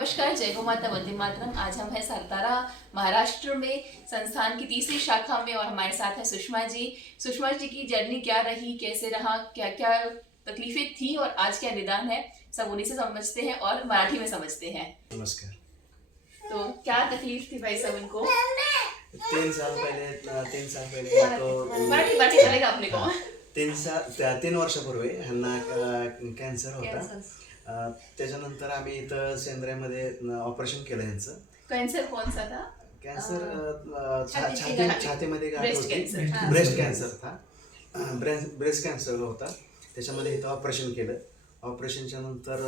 नमस्कार, जय गौ माता वंदे मातरम। आज हम हैं सरतारा महाराष्ट्र में संस्थान की तीसरी शाखा में और हमारे साथ है सुषमा जी। सुषमा जी की जर्नी क्या रही, कैसे रहा, क्या क्या तकलीफें थी और आज क्या निदान है, सब उन्हीं से समझते हैं और मराठी में समझते हैं। नमस्कार। तो क्या तकलीफ थी भाई सब इनको? 3 साल पहिले मराठी मराठी चलेगा अपने को। 3 वर्षापूर्वी ह्यांना कॅन्सर होता. त्याच्यानंतर आम्ही इथं सेंद्रियामध्ये ऑपरेशन केलं ह्यांचं. कैंसर कौन सा था? कॅन्सर छातीमध्ये गाठ Breast होती. cancer. ब्रेस्ट कॅन्सर था. ब्रेस्ट कॅन्सर होता. त्याच्यामध्ये इथं ऑपरेशन केलं. ऑपरेशनच्या नंतर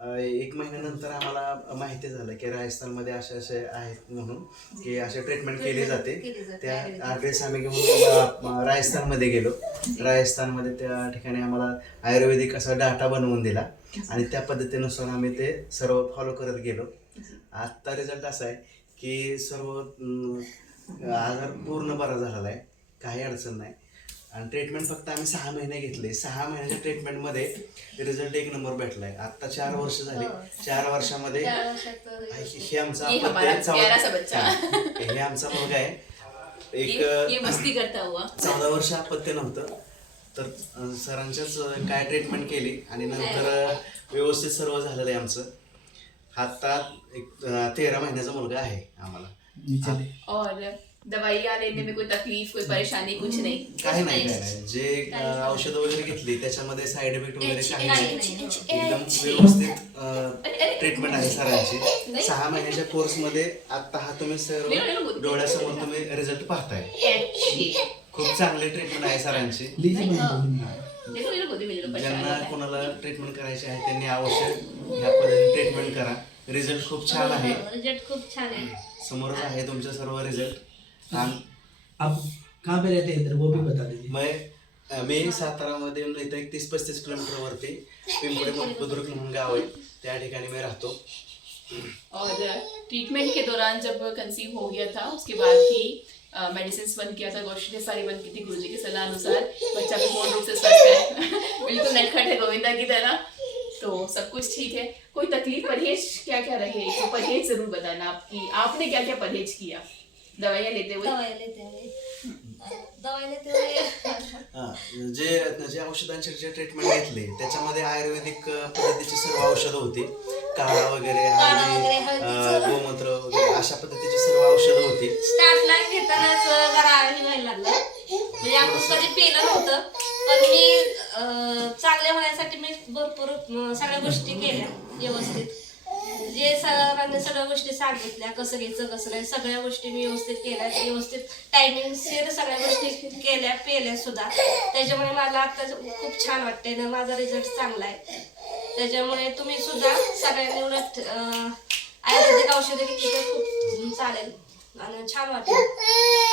1 महिन्यानंतर आम्हाला माहिती झालं की राजस्थानमध्ये असे आहेत म्हणून की असे ट्रीटमेंट केली जाते. त्या ॲड्रेस आम्ही घेऊन राजस्थानमध्ये गेलो. राजस्थानमध्ये त्या ठिकाणी आम्हाला आयुर्वेदिक असा डाटा बनवून दिला आणि त्या पद्धतीनुसार आम्ही ते सर्व फॉलो करत गेलो. आत्ता रिझल्ट असा आहे की सर्व आजार पूर्ण बरा झालेला आहे, काही अडचण नाही. आणि ट्रीटमेंट फक्त आम्ही 6 महिने घेतले. 6 महिन्याच्या ट्रीटमेंटमध्ये रिझल्ट 1 नंबर भेटलाय. आता 4 वर्ष झाले. 4 वर्षामध्ये हे आमचा ये आमचा मुलगा आहे. ये मस्ती करता हुआ 14 वर्ष अपत्य नव्हतं. तर सरांच्याच काय ट्रीटमेंट केली आणि नंतर व्यवस्थित सर्व झालेलं आहे आमचं. आता 13 महिन्याचा मुलगा आहे आम्हाला. और दवाइयाँ लेने में कोई तकलीफ, कोई परेशानी कुछ नहीं? काही नाही. जे औषधं वगैरे घेतली त्याच्यामध्ये साईड इफेक्ट वगैरे काही नाही. एकदम व्यवस्थित ट्रीटमेंट आहे सरांची. 6 महिन्याच्या कोर्समध्ये आता हा तुम्ही सर्व डोळ्यासमोर तुम्ही रिझल्ट पाहताय. खूप चांगली ट्रीटमेंट आहे सरांची. ज्यांना कोणाला ट्रीटमेंट करायची आहे त्यांनी आवश्यक ह्या पद्धतीने ट्रीटमेंट करा. रिझल्ट खूप छान आहे. रिजल्ट खूप छान आहे. समोरच आहे तुमचे सर्व रिझल्ट. आप कहाँ पे रहते हैं इधर, वो भी बता दीजिए. मी सातारामध्ये इथं 30-35 किलोमीटर वरती पिंपळे बुद्रुक म्हणून गाव आहे, त्या ठिकाणी मी राहतो. और ट्रीटमेंट के दौरान जब कंसीव हो गया था उसके बाद ही मेडिसिन बंद किया था, औषधें सारी बंद की थी गुरुजी की सलाह अनुसार. बच्चा भी पूर्ण रूप से स्वस्थ है, बिल्कुल नटखट है गोविंदा की तरह. तो सब कुछ ठीक है. कोई तकलीफ, परहेज क्या क्या रहे, तो परहेज जरूर बताना आपकी. आपने क्या क्या परहेज किया दवाइयाँ लेते हुए? जे औषधांचे जे ट्रीटमेंट घेतले त्याच्यामध्ये आयुर्वेदिक पद्धतीची सर्व औषधं होती. काढा वगैरे, हळदी, गोमूत्र वगैरे अशा पद्धतीची सर्व औषधं होती. स्टार्टला घेतानाच जरा हे व्हायला लागलं, म्हणजे आपण कधी पेलं नव्हतं. पण मी चांगल्या होण्यासाठी मी भरपूर सगळ्या गोष्टी केल्या व्यवस्थित. जे सरांनी सगळ्या गोष्टी सांगितल्या, कसं घ्यायचं कसं नाही, सगळ्या गोष्टी मी व्यवस्थित केल्या. व्यवस्थित टायमिंग सेर सगळ्या गोष्टी केल्या, पेल्या सुद्धा. त्याच्यामुळे मला आता खूप छान वाटतंय ना, माझा रिझल्ट चांगला आहे. त्याच्यामुळे तुम्ही सुद्धा सगळ्यांनी उलट आयुर्वेदिक औषधं घेतली तर खूप चालेल आणि छान वाटेल.